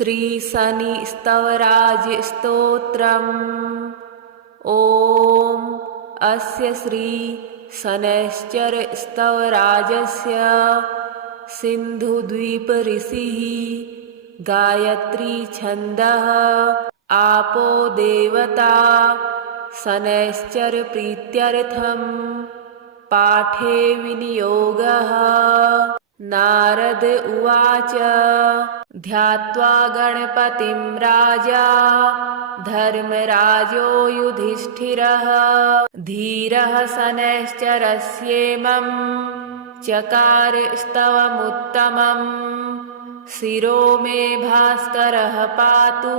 श्रीशनिस्तवराज स्तोत्रम्। ॐ अस्य श्री शनैश्चर स्तवराजस्य सिन्धुद्वीपऋषिः गायत्री छन्दः आपो देवता शनैश्चर प्रीत्यर्थं पाठे विनियोगः। नारद उवाच ध्यात्वा गणपतिं राजा धर्मराजो युधिष्ठिरः धीरः शनैश्चरस्येमं चकार स्तवमुत्तमम्। शिरो मे भास्करः पातु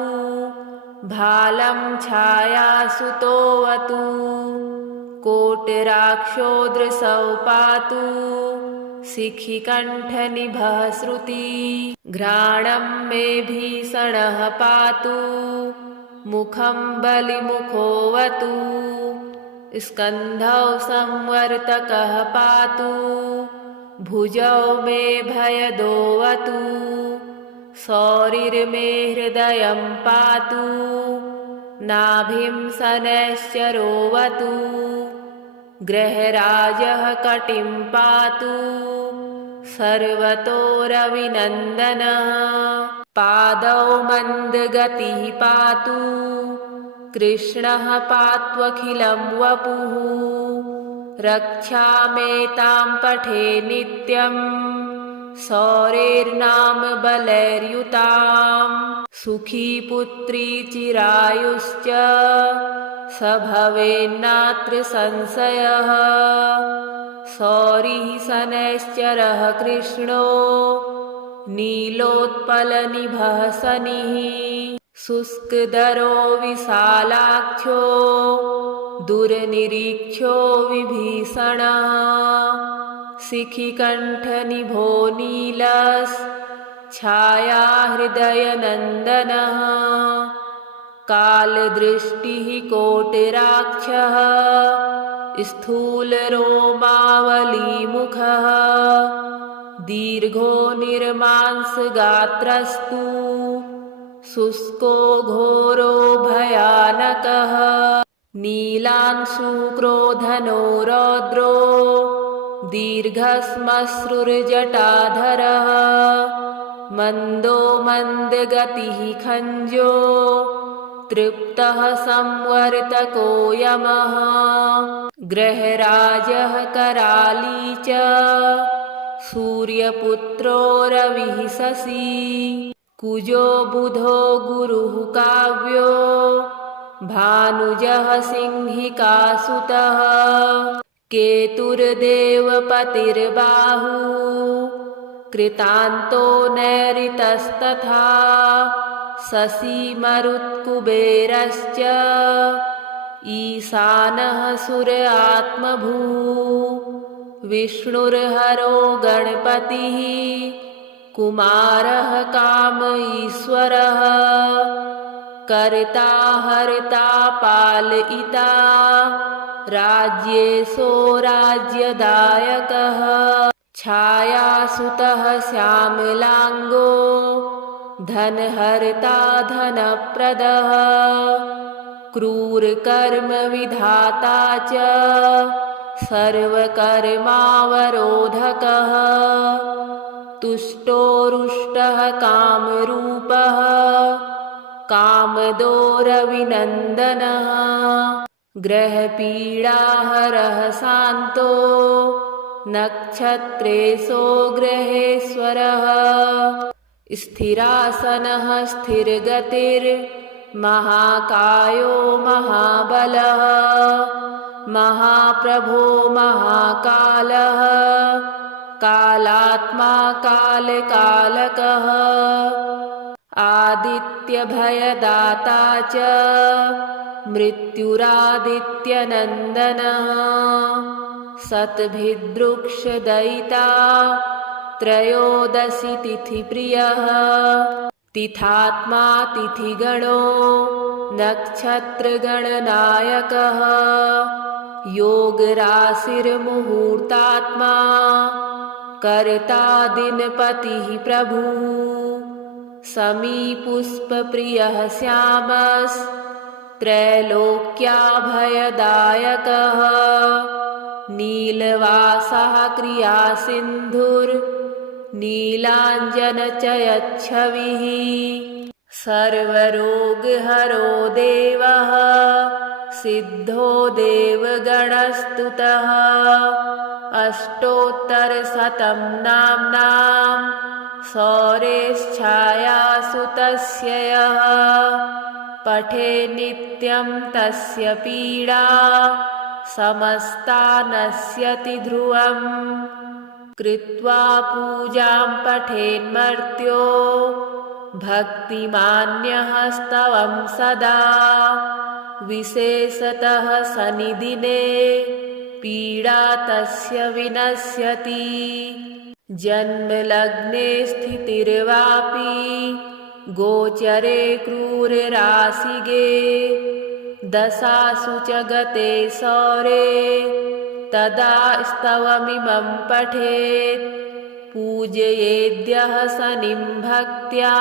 भालं छायासुतोऽवतु कोटिराक्षोदृशौ पातु शिखिकण्ठनिभः श्रुति। घ्राणं मे भीषणः पातु मुखं बलिमुखोऽवतु स्कन्धौ संवर्तकः पातु भुजौ मे भयदोऽवतु सौरिर्मे हृदयं पातु नाभिं शनैश्चरोऽवतु गृहराजः कटिं पातु सर्वतोरविनन्दनः पादौ मन्दगतिः पातु कृष्णः पात्वखिलं वपुः रक्षामेतां पठे नित्यं सौरेर्नाम बलैर्युताम्। सुखी पुत्री चिरायुश्च स भवेन्नात्र संशयः सौरिः शनैश्चरः कृष्णो नीलोत्पलनिभः शनिः। शुष्कदरो विशालाख्यो दुर्निरीक्षो विभीषणः शिखिकण्ठनिभो नीलश्छाया हृदयनन्दनः कालदृष्टिः कोटिराक्षः स्थूलरोमावलीमुखः दीर्घो निर्मांसगात्रस्तु शुष्को घोरो भयानकः नीलांशुक्रोधनो रौद्रो दीर्घश्मश्रुर्जटाधरः मन्दो मन्दगतिः खञ्जो तृप्तः संवर्तको यमः। गृहराजः कराली च सूर्यपुत्रो रविः शशी कुजो बुधो गुरुः काव्यो भानुजः सिंहिकासुतः केतुर्देवपतिर्बाहु कृतान्तो नैऋतस्तथा शशी मरुत्कुबेरश्च ईशानः सुर आत्मभूः विष्णुर्हरो गणपतिः कुमारः काम ईश्वरः कर्ता हर्ता पालयिता राज्येशो राज्यदायकः छायासुतः श्यामलाङ्गो धनहर्ता धनप्रदः क्रूरकर्मविधाता च सर्वकर्मावरोधकः तुष्टोरुष्टः कामरूपः कामदो रविनन्दनः ग्रहपीडाहरः शान्तो नक्षत्रेशो ग्रहेश्वरः स्थिरासनः स्थिरगतिर्महाकायो महाबलः महाप्रभो महाकालः कालात्मा कालकालकः आदित्यभयदाता च मृत्युरादित्यनन्दनः शतभिदृक्षदयिता त्रयोदशि तिथिप्रियः तिथात्मा तिथिगणो नक्षत्रगणनायकः योगराशिर्मुहूर्तात्मा कर्ता दिनपतिः प्रभुः समीपुष्पप्रियः श्यामस्त्रैलोक्याभयदायकः नीलवासः क्रियासिन्धुर्नीलाञ्जनचयच्छविः सर्वरोगहरो देवः सिद्धो देवगणस्तुतः अष्टोत्तरशतं नाम्नां सौरेश्छायासु तस्य यः पठे नित्यं तस्य पीडा समस्ता नश्यति ध्रुवम् कृत्वा पूजां पठेन्मर्त्यो भक्तिमान्यः स्तवं सदा विशेषतः शनिदिने पीडा तस्य विनश्यति जन्मलग्ने स्थितिर्वापि गोचरे क्रूरे राशिगे दशासु च गते सौरे तदा स्तवमिमं पठेत् पूजयेद्यः शनिं भक्त्या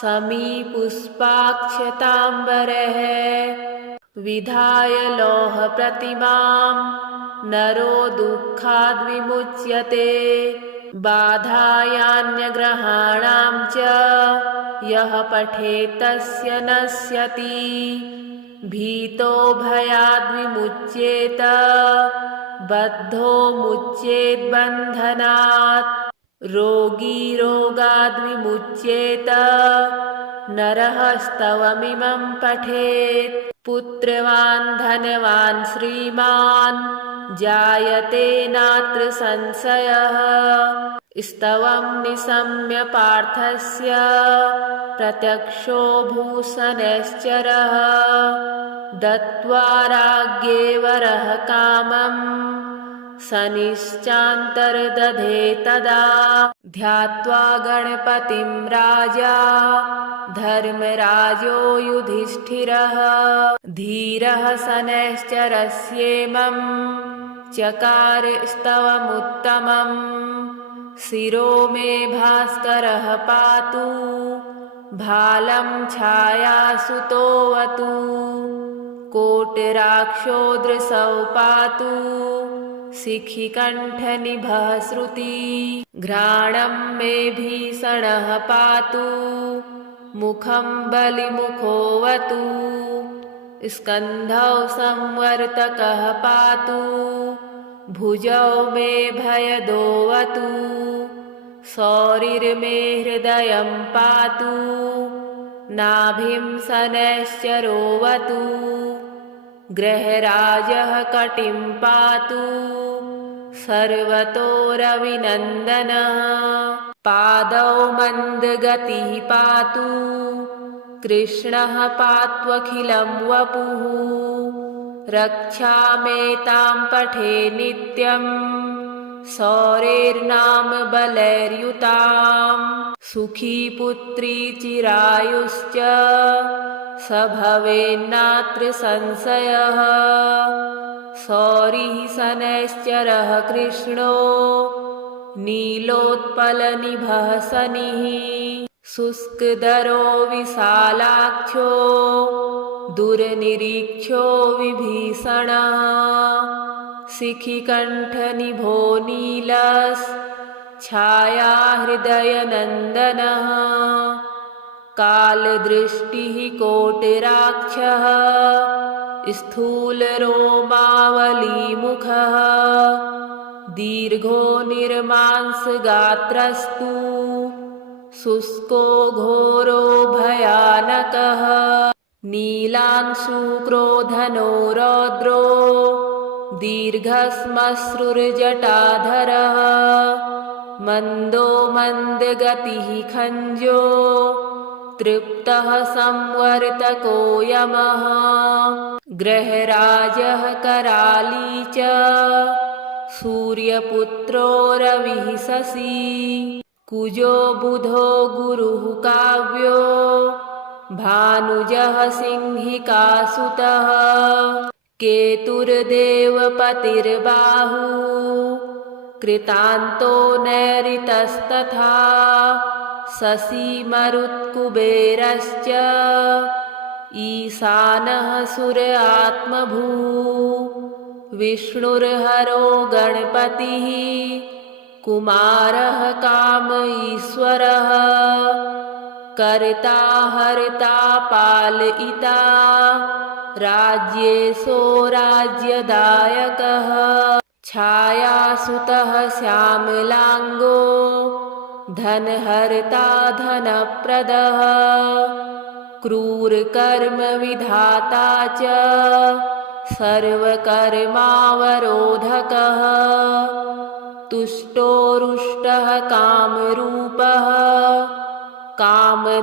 समीपुष्पाक्षताम्बरः विधाय लोहप्रतिमां नरो दुःखाद्विमुच्यते बाधायान्यग्रहाणां च यः पठेत् तस्य नश्यति भीतो भयाद्विमुच्येत बद्धो मुच्येत् बन्धनात् रोगी रोगाद्विमुच्येत नरः स्तवमिमं पठेत् पुत्रवान् धनवान् श्रीमान् जायते नात्र संशयः स्तवं निशम्य पार्थस्य प्रत्यक्षो भूषणश्चरः दत्त्वा राज्ञे वरः कामम् शनिश्चान्तर्दधे तदा ध्यात्वा गणपतिं राजा धर्मराजो युधिष्ठिरः धीरः शनैश्चरस्येमं चकार स्तवमुत्तमम् शिरो मे भास्करः पातु भालं छायासुतोऽवतु कोटिराक्षो दृशौ पातु शिखिकण्ठनिभः श्रुति घ्राणं मे भीषणः पातु मुखं बलिमुखोऽवतु स्कन्धौ संवर्तकः पातु भुजौ मे भयदोऽवतु सौरिर्मे हृदयं पातु नाभिं शनैश्चरोऽवतु ग्रहराजः कटिं पातु सर्वतोरविनन्दनः पादौ मन्दगतिः पातु कृष्णः पात्वखिलं वपुः रक्षामेतां पठे नित्यं सौरेर्नाम बलैर्युताम् सुखी पुत्री चिरायुश्च स भवेन्नात्र संशयः सौरिः शनैश्चरः कृष्णो नीलोत्पलनिभः शनिः शुष्कदरो विशालाक्षो दुर्निरीक्षो विभीषणः शिखिकण्ठनिभो नीलश्छाया हृदयनन्दनः कालदृष्टिः कोटिराक्षः स्थूलरोमावलीमुखः दीर्घो निर्मांसगात्रस्तु शुष्को घोरो भयानकः नीलांशुक्रोधनो रौद्रो दीर्घश्मश्रुर्जटाधरः मन्दो मन्दगतिः खञ्जो तृप्तः संवर्तको यमः ग्रहराजः कराली च सूर्यपुत्रो रविः शशी कुजो बुधो गुरुः काव्यो भानुजः सिंहिकासुतः केतुर्देवपतिर्बाहु कृतान्तो नैऋतस्तथा शशिमरुत्कुबेरश्च ईशानः सुर आत्मभूः विष्णुर्हरो गणपतिः कुमारः काम ईश्वरः कर्ता हर्ता पालयिता राज्येशो राज्यदायकः छायासुतः श्यामलाङ्गो धनहर्ता धनप्रदः क्रूरकर्मविधाता च सर्वकर्मावरोधकः तुष्टोरुष्टः कामरूपः कामदोरविनन्दनः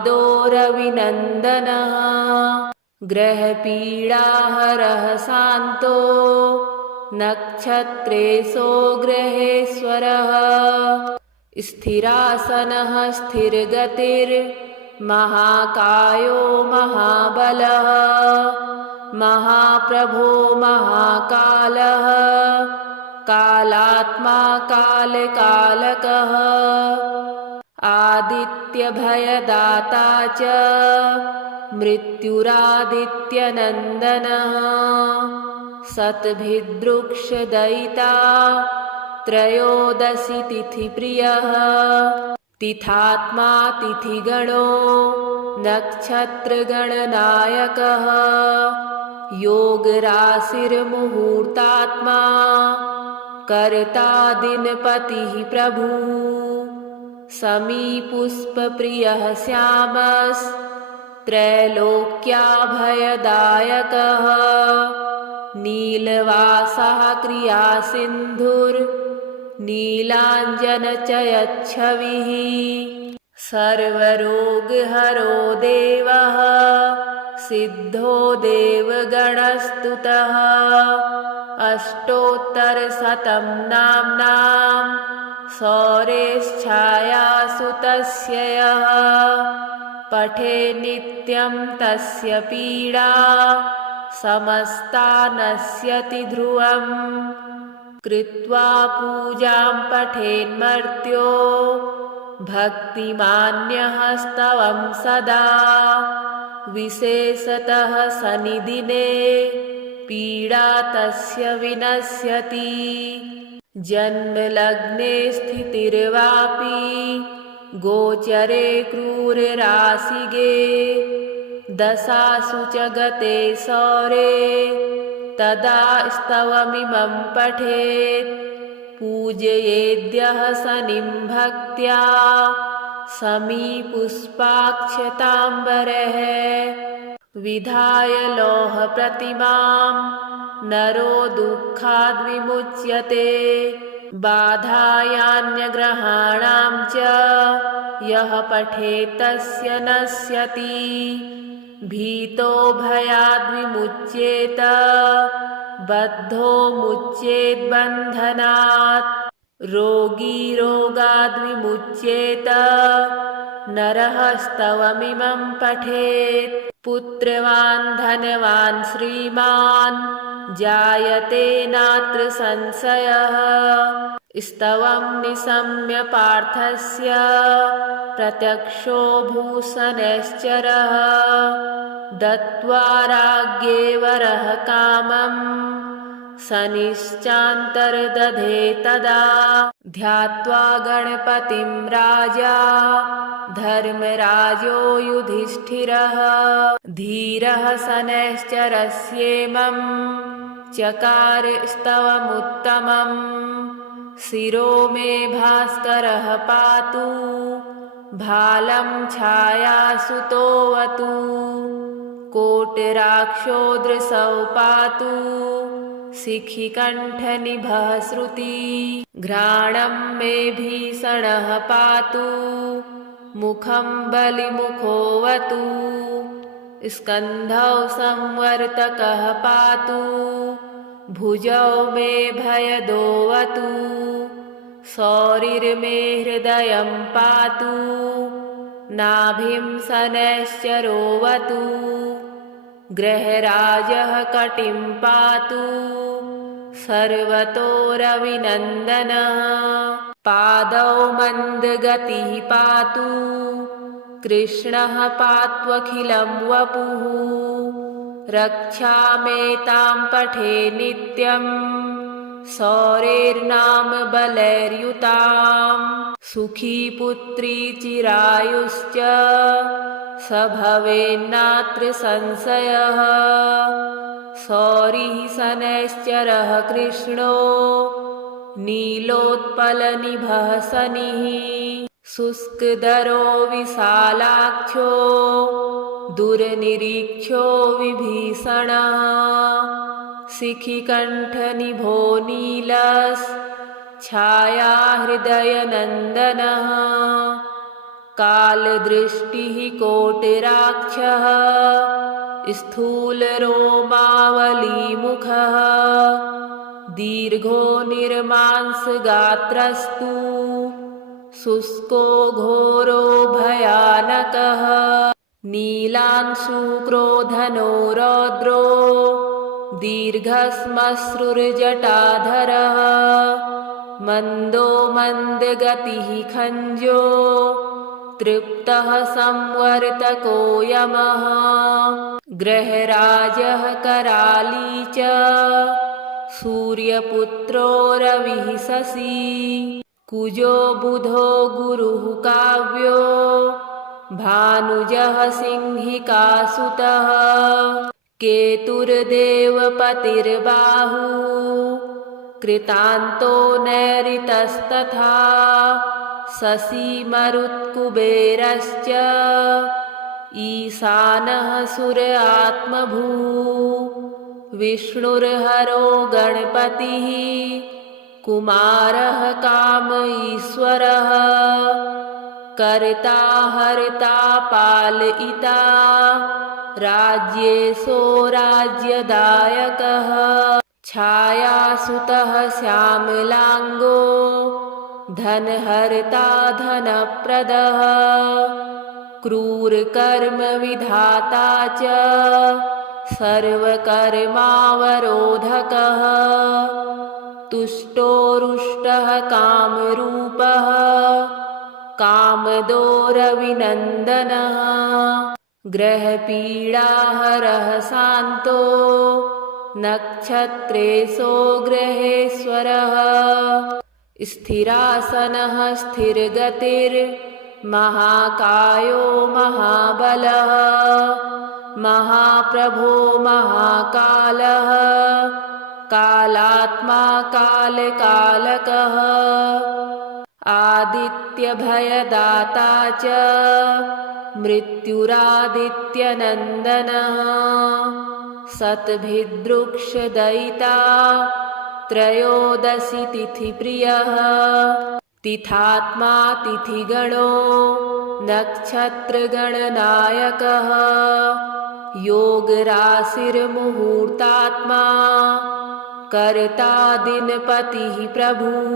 ग्रहपीडाहरः शान्तो नक्षत्रेशो ग्रहेश्वरः स्थिरासनः स्थिरगतिर्महाकायो महाबलः महाप्रभो महाकालः कालात्मा कालकालकः आदित्यभयदाता च मृत्युरादित्यनन्दनः शतभिदृक्षदयिता त्रयोदशि तिथिप्रियः तिथात्मा तिथिगणो नक्षत्रगणनायकः योगराशिर्मुहूर्तात्मा कर्ता दिनपतिः प्रभुः समीपुष्पप्रियः श्यामस्त्रैलोक्याभयदायकः नीलवासः क्रियासिन्धुर्नीलाञ्जनचयच्छविः सर्वरोगहरो देवः सिद्धो देवगणस्तुतः अष्टोत्तरशतं नाम्नां सौरेश्छायासु तस्य यः पठे नित्यं तस्य पीडा समस्ता नश्यति ध्रुवम् कृत्वा पूजां पठेन्मर्त्यो भक्तिमान्यः स्तवं सदा विशेषतः शनिदिने पीडा तस्य विनश्यति जन्मलग्ने स्थितिर्वापि गोचरे क्रूरराशिगे दशासु च गते सौरे तदा स्तवमिमं पठेत् पूजयेद्यः शनिं भक्त्या समीपुष्पाक्षताम्बरः विधाय लोहप्रतिमां नरो दुःखाद्विमुच्यते बाधायान्यग्रहाणां च यः पठेत् तस्य नश्यति भीतो भयाद्विमुच्येत बद्धो मुच्येत् बन्धनात् रोगी रोगाद्विमुच्येत नरः स्तवमिमं पठेत् पुत्रवान् धनवान् श्रीमान् जायते नात्र संशयः स्तवं निशम्य पार्थस्य प्रत्यक्षो भूषणश्चरः दत्त्वा राज्ञे वरः कामं शनिश्चान्तर्दधे तदा ध्यात्वा गणपतिं राजा धर्मराजो युधिष्ठिरः धीरः शनैश्चरस्येमं चकार स्तवमुत्तमम् शिरो मे भास्करः पातु भालं छायासुतोऽवतु कोटिराक्षो दृशौ पातु शिखिकण्ठनिभः श्रुति घ्राणं मे भीषणः पातु मुखं बलिमुखोऽवतु स्कन्धौ संवर्तकः पातु भुजौ मे भयदोऽवतु शौरिर्मे हृदयं पातु नाभिं शनैश्चरोऽवतु ग्रहराजः कटिं पातु सर्वतो रविनन्दनः पादौ मन्दगतिः पातु कृष्णः पात्वखिलं वपुः रक्षामेतां पठे नित्यं सौरेर्नाम बलैर्युताम् सुखी पुत्री चिरायुश्च स भवेन्नात्र संशयः सौरिः शनैश्चरः कृष्णो नीलोत्पलनिभः शनिः शुष्कदरो विशालाख्यो दुर्निरीक्षो विभीषणः शिखिकण्ठनिभो नीलश्छायाहृदयनन्दनः कालदृष्टिः कोटिराक्षः स्थूलरोमावलीमुखः दीर्घो निर्मांसगात्रस्तु शुष्को घोरो भयानकः नीलांशुक्रोधनो रौद्रो दीर्घश्मश्रुर्जटाधरः मन्दो मन्दगतिः खञ्जो तृप्तः संवर्तको यमः ग्रहराजः कराली च सूर्यपुत्रो रविः शशी कुजो बुधो गुरुः काव्यो भानुजः सिंहिकासुतः केतुर्देवपतिर्बाहु कृतान्तो नैऋतस्तथा शशी मरुत्कुबेरश्च ईशानः सुर आत्मभूः विष्णुर्हरो गणपतिः कुमारः काम ईश्वरः कर्ता हर्ता पालयिता राज्येशो राज्यदायकः छायासुतः श्यामलाङ्गो धनहर्ता धनप्रदः क्रूरकर्मविधाता च सर्वकर्मावरोधकः तुष्टोरुष्टः कामरूपः कामदो रविनन्दनः ग्रहपीडाहरः शान्तो नक्षत्रेशो ग्रहेश्वरः स्थिरासनः स्थिरगतिर्महाकायो महाबलः महाप्रभो महाकालः कालात्मा कालकालकः आदित्यभयदाता च मृत्युरादित्यनन्दनः शतभिदृक्षदयिता त्रयोदशि तिथिप्रियः तिथात्मा तिथिगणो नक्षत्रगणनायकः योगराशिर्मुहूर्तात्मा कर्ता दिनपतिः प्रभुः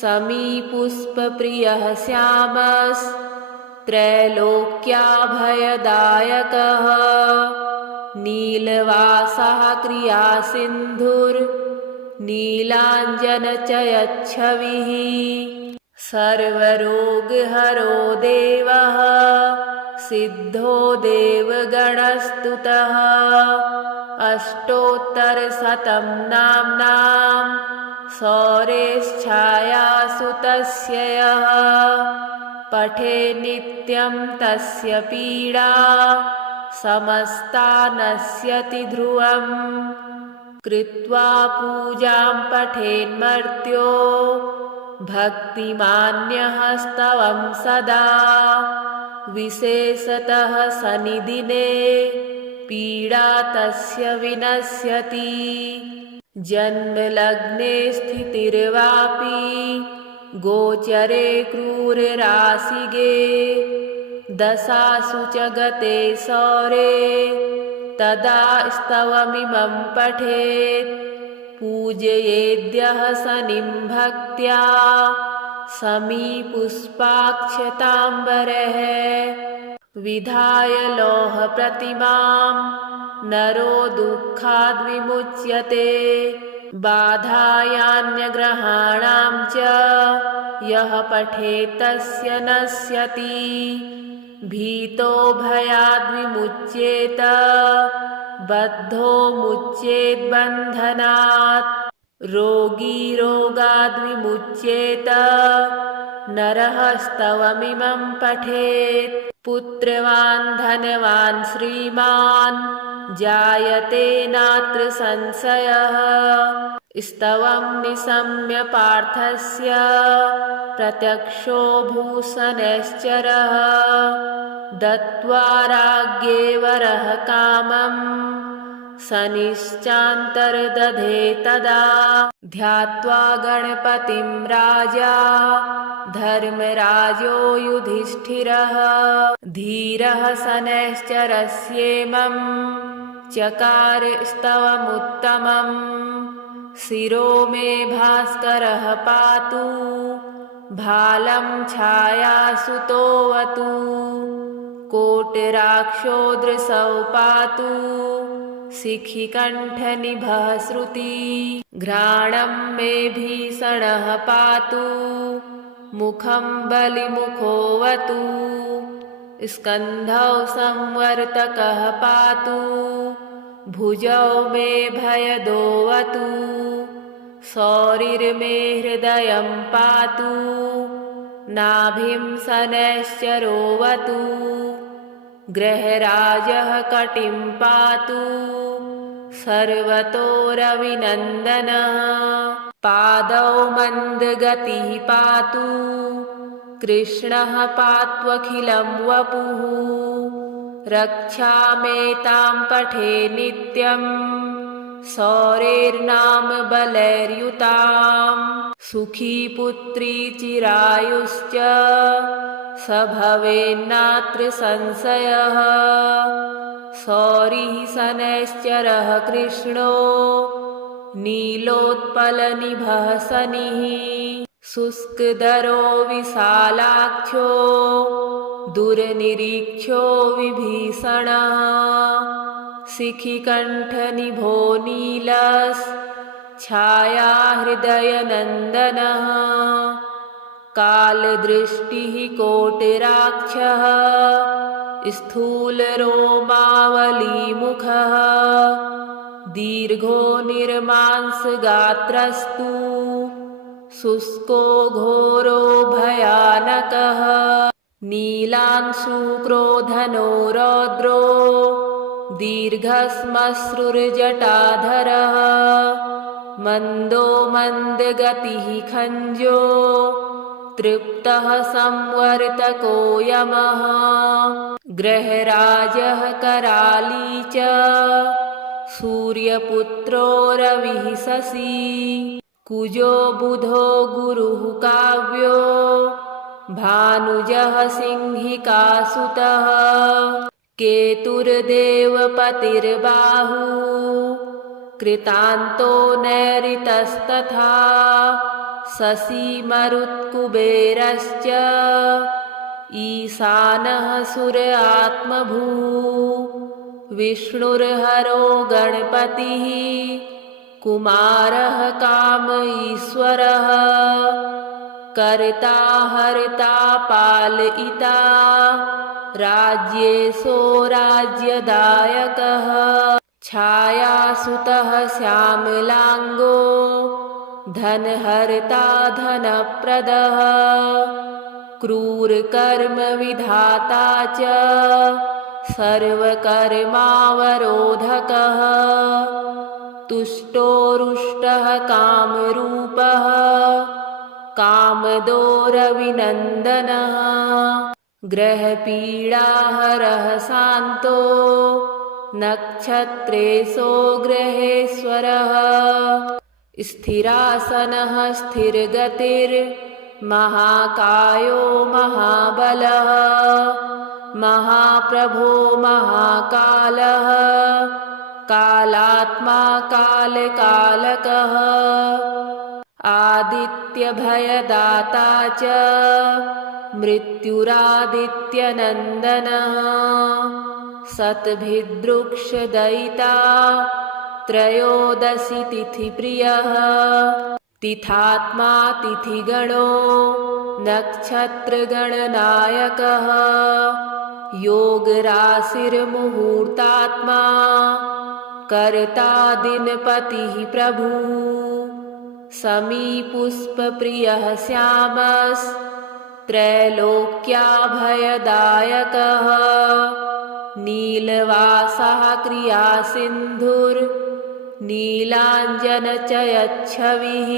समीपुष्पप्रियः श्यामस्त्रैलोक्याभयदायकः नीलवासः क्रियासिन्धुर्नीलाञ्जनचयच्छविः सर्वरोगहरो देवः सिद्धो देवगणस्तुतः अष्टोत्तरशतं नाम्नां सौरेश्छायासु तस्य यः पठे नित्यं तस्य पीडा समस्ता नश्यति ध्रुवम् कृत्वा पूजां पठेन्मर्त्यो भक्तिमान्यः स्तवं सदा विशेषतः शनिदिने पीडा तस्य विनश्यति जन्मलग्ने स्थितिर्वापि गोचरे क्रूरराशिगे दशासु च गते सौरे तदा स्तवमिमं पठेत् पूजयेद्यः शनिं भक्त्या समीपुष्पाक्षताम्बरः विधाय लोहप्रतिमां नरो दुःखाद्विमुच्यते बाधायान्यग्रहाणां च यः पठेत् तस्य नश्यति भीतो भयाद्विमुच्येत बद्धो मुच्येत् बन्धनात् रोगी रोगाद्विमुच्येत नरः स्तवमिमं पठेत् पुत्रवान् धनवान् श्रीमान् जायते नात्र संशयः स्तवं निशम्य पार्थस्य प्रत्यक्षो भूषणश्चरः दत्त्वा राज्ञे वरः कामं शनिश्चान्तर्दधे तदा ध्यात्वा गणपतिं राजा धर्मराजो युधिष्ठिरः धीरः शनैश्चरस्येमं चकार स्तवमुत्तमम् शिरो मे भास्करः पातु भालं छायासुतोऽवतु कोटिराक्षो दृशौ पातु शिखिकण्ठनिभः श्रुति घ्राणं मे भीषणः पातु मुखं बलिमुखोऽवतु स्कन्धौ संवर्तकः पातु भुजौ मे भयदोऽवतु शौरिर्मे हृदयं पातु नाभिं शनैश्चरोऽवतु गृहराजः कटिं पातु सर्वतो रविनन्दनः पादौ मन्दगतिः पातु कृष्णः पात्वखिलं वपुः रक्षामेतां पठे नित्यं शौरेर्नाम बलैर्युतां सुखी पुत्री चिरायुश्च स भवेन्नात्र संशयः शौरिः शनैश्चरः कृष्णो नीलोत्पलनिभः शनिः शुष्कदरो विशालाक्षो दुर्निरीक्षो विभीषणः शिखिकण्ठनिभो नीलश्छाया हृदयनन्दनः कालदृष्टिः कोटिराक्षः स्थूलरोमावलीमुखः दीर्घो निर्मांसगात्रस्तु शुष्को घोरो भयानकः नीलांशुक्रोधनो रौद्रो दीर्घश्मश्रुर्जटाधरः मन्दो मन्दगतिः खञ्जो तृप्तः संवर्तको यमः गृहराजः कराली च सूर्यपुत्रो रविः शशी कुजो बुधो गुरुः काव्यो भानुजः सिंहिकासुतः केतुर्देवपतिर्बाहु कृतान्तो नैऋतस्तथा शशी मरुत्कुबेरश्च ईशानः सुर आत्मभूः विष्णुर्हरो गणपतिः कुमारः काम ईश्वरः कर्ता हर्ता पालयिता राज्येशो राज्यदायकः छायासुतः श्यामलाङ्गो धनहर्ता धनप्रदः क्रूरकर्मविधाता च सर्वकर्मावरोधकः तुष्टोरुष्टः कामरूपः कामदो रविनन्दनः ग्रहपीडाहरः शान्तो नक्षत्रेशो ग्रहेश्वरः स्थिरासनः स्थिरगतिर्महाकायो महाबलः महाप्रभो महाकालः कालात्मा कालकालकः आदित्यभयदाता च मृत्युरादित्यनन्दनः शतभिदृक्षदयिता त्रयोदशी तिथिप्रियः तिथात्मा तिथिगणो नक्षत्रगणनायकः योगराशिर्मुहूर्तात्मा कर्ता दिनपतिः प्रभुः समीपुष्पप्रियः श्यामस्त्रैलोक्याभयदायकः नीलवासः क्रियासिन्धुर्नीलाञ्जनचयच्छविः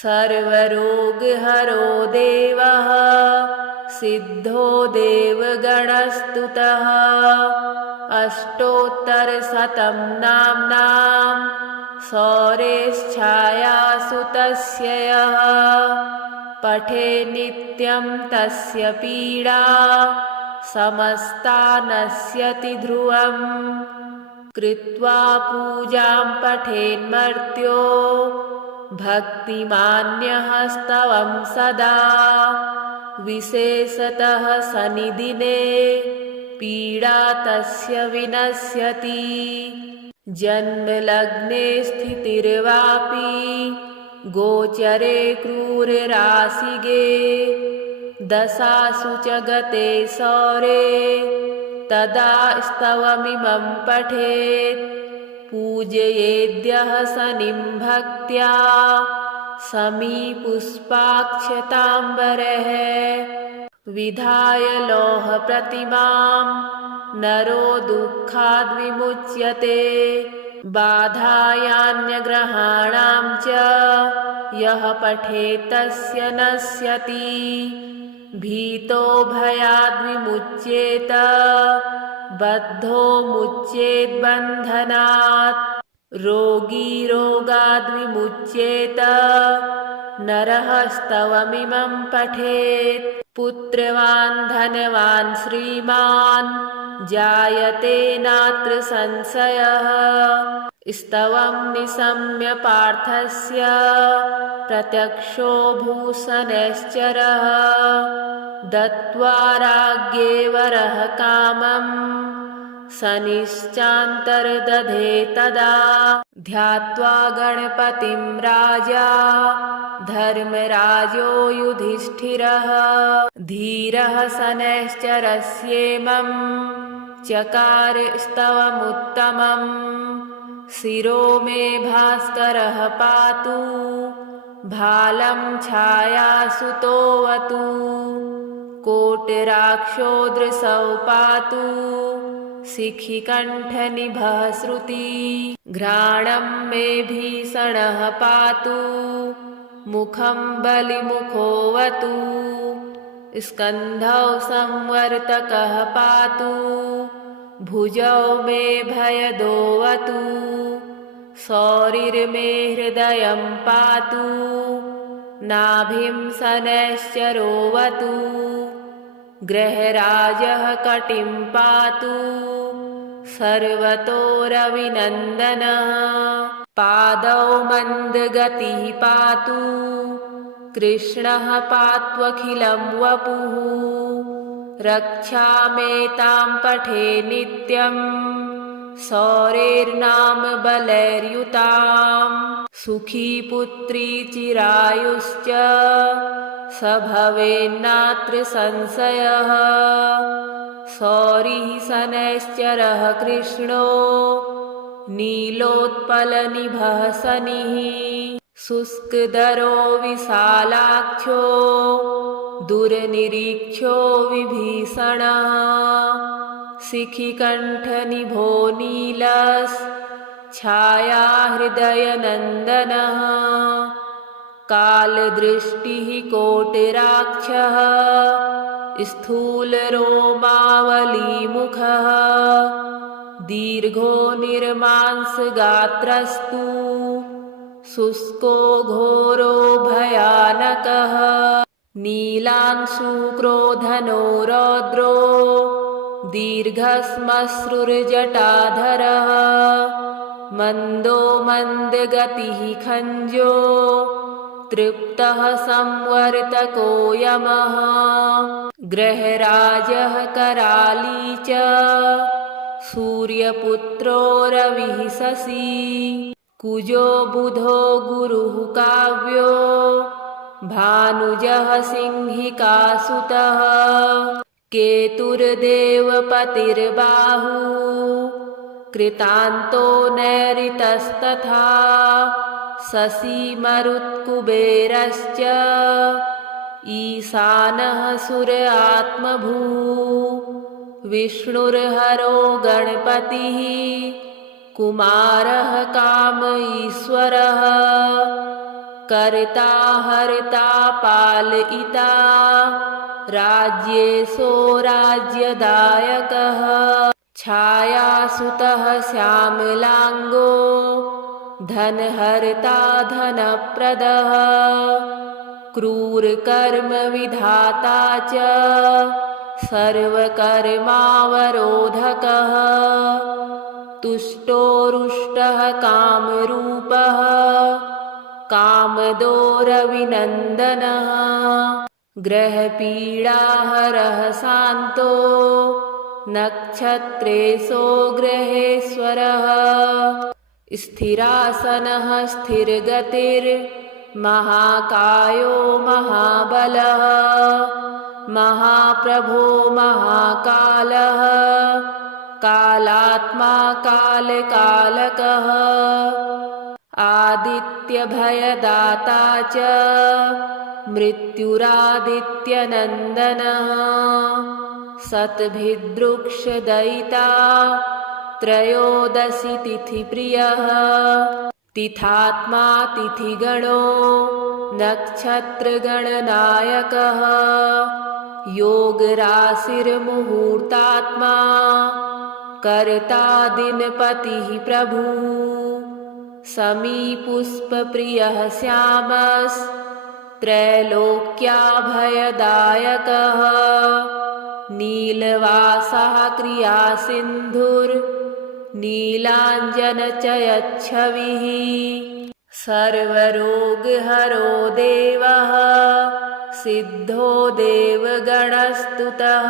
सर्वरोगहरो देवः सिद्धो देवगणस्तुतः अष्टोत्तरशतं नाम्नां सौरेश्छायासु तस्य यः पठे नित्यं तस्य पीडा समस्ता नश्यति ध्रुवम् कृत्वा पूजां पठेन्मर्त्यो भक्तिमान्यः स्तवं सदा विशेषतः शनिदिने पीडा तस्य विनश्यति जन्मलग्ने स्थितिर्वापि गोचरे क्रूरराशिगे दशासु च गते सौरे तदा स्तवमिमं पठेत् पूजयेद्यः शनिं भक्त्या समीपुष्पाक्षताम्बरः विधाय लोहप्रतिमां नरो दुःखाद् विमुच्यते बाधायान्यग्रहाणां च यः पठेत् तस्य नश्यति भीतो भयाद् विमुच्येत बद्धो मुच्येत् बन्धनात् रोगी रोगाद् विमुच्येत नरः स्तवमिमं पठेत् पुत्रवान् धनवान् श्रीमान् जायते नात्र संशयः स्तवं निशम्य पार्थस्य प्रत्यक्षो भूषणश्चरः दत्त्वा राज्ञे वरः कामं शनिश्चान्तर्दधे तदा ध्यात्वा गणपतिं राजा धर्मराजो युधिष्ठिरः धीरः शनैश्चरस्येमं चकार स्तवमुत्तमम् शिरो मे भास्करः पातु भालं छायासुतोऽवतु कोटिराक्षोदृशौ पातु शिखिकण्ठनिभः श्रुति घ्राणं मे भीषणः पातु मुखं बलिमुखोऽवतु स्कन्धौ संवर्तकः पातु भुजौ मे भयदोऽवतु सौरिर्मे हृदयं पातु नाभिं शनैश्चरोऽवतु ग्रहराजः कटिं पातु सर्वतोरविनन्दनः पादौ मन्दगतिः पातु कृष्णः पात्वखिलं वपुः रक्षामेतां पठे नित्यं सौरेर्नाम बलैर्युताम् सुखी पुत्री चिरायुश्च स भवेन्नात्र संशयः सौरिः शनैश्चरः कृष्णो नीलोत्पलनिभः शनिः शुष्कधरो विशालाक्षो दुर्निरीक्षो विभीषणः शिखिकण्ठनिभो नीलश्छाया हृदयनन्दनः कालदृष्टिः कोटिराक्षः स्थूलरोमावलीमुखः दीर्घो निर्मांसगात्रस्तु शुष्को घोरो भयानकः नीलांशुक्रोधनो रौद्रो दीर्घश्मश्रुर्जटाधरः मन्दो मन्दगतिः खञ्जो तृप्तः संवर्तको यमः ग्रहराजः कराली च सूर्यपुत्रो रविः शशी कुजो बुधो गुरुः काव्यो भानुजः सिंहिका सुतः केतुर्देवपतिर्बाहु कृतान्तो नैऋतस्तथा शशी मरुत्कुबेरश्च ईशानः सूर आत्मभू विष्णुर्हरो गणपतिः कुमारः काम ईश्वरः कर्ता हर्ता पालयिता राज्येशो राज्यदायकः छायासुतः श्यामलाङ्गो धनहर्ता धनप्रदः क्रूरकर्मविधाता च सर्वकर्मावरोधकः तुष्टोरुष्टः कामरूपः कामदो रविनन्दनः ग्रहपीडाहरः शान्तो नक्षत्रेशो ग्रहेश्वरः स्थिरासनः स्थिरगतिर्महाकायो महाबलः महाप्रभो महाकालः कालात्मा कालकालकः आदित्यभयदाता च मृत्युरादित्यनन्दनः शतभिदृक्षदयिता त्रयोदशि तिथिप्रियः तिथात्मा तिथिगणो नक्षत्रगणनायकः योगराशिर्मुहूर्तात्मा कर्ता दिनपतिः प्रभुः समीपुष्पप्रियः श्यामस्त्रैलोक्याभयदायकः नीलवासः क्रियासिन्धुर्नीलाञ्जनचयच्छविः सर्वरोगहरो देवः सिद्धो देवगणस्तुतः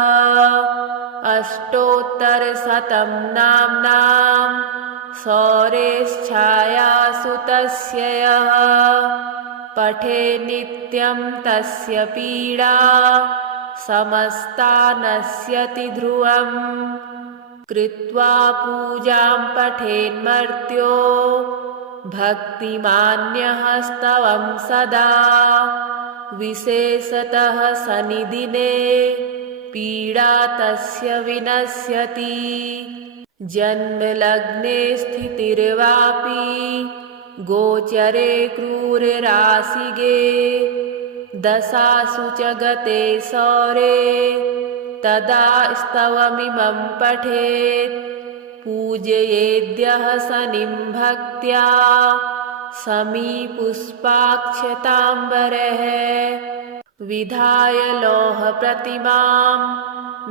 अष्टोत्तरशतं नाम्नां सौरेश्छायासु तस्य यः पठे नित्यं तस्य पीडा समस्ता नश्यति ध्रुवम् कृत्वा पूजां पठेन्मर्त्यो भक्तिमान्यः स्तवं सदा विशेषतः शनिदिने पीडा तस्य विनश्यति जन्मलग्ने स्थितिर्वापि गोचरे क्रूरराशिगे दशासु च गते सौरे तदा स्तवमिमं पठेत् पूजयेद्यः शनिं भक्त्या समीपुष्पाक्षताम्बरः विधाय लोहप्रतिमां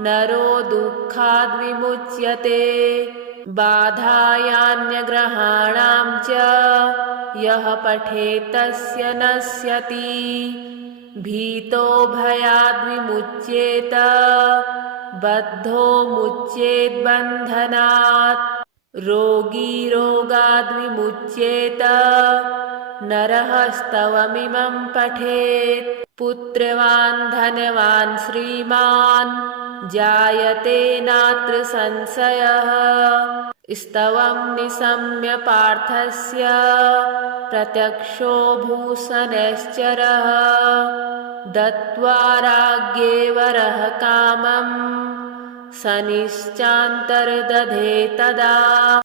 नरो दुःखाद्विमुच्यते बाधायान्यग्रहाणां च यः पठेत् तस्य नश्यति भीतो भयाद्विमुच्येत बद्धो मुच्येद्बन्धनात् रोगी रोगाद्विमुच्येत नरः स्तवमिमं पठेत् पुत्रवान् धनवान् श्रीमान् जायते नात्र संशयः स्तवं निशम्य पार्थस्य प्रत्यक्षो भूषणश्चरः दत्त्वा राज्ञे वरः कामं शनिश्चान्तर्दधे तदा।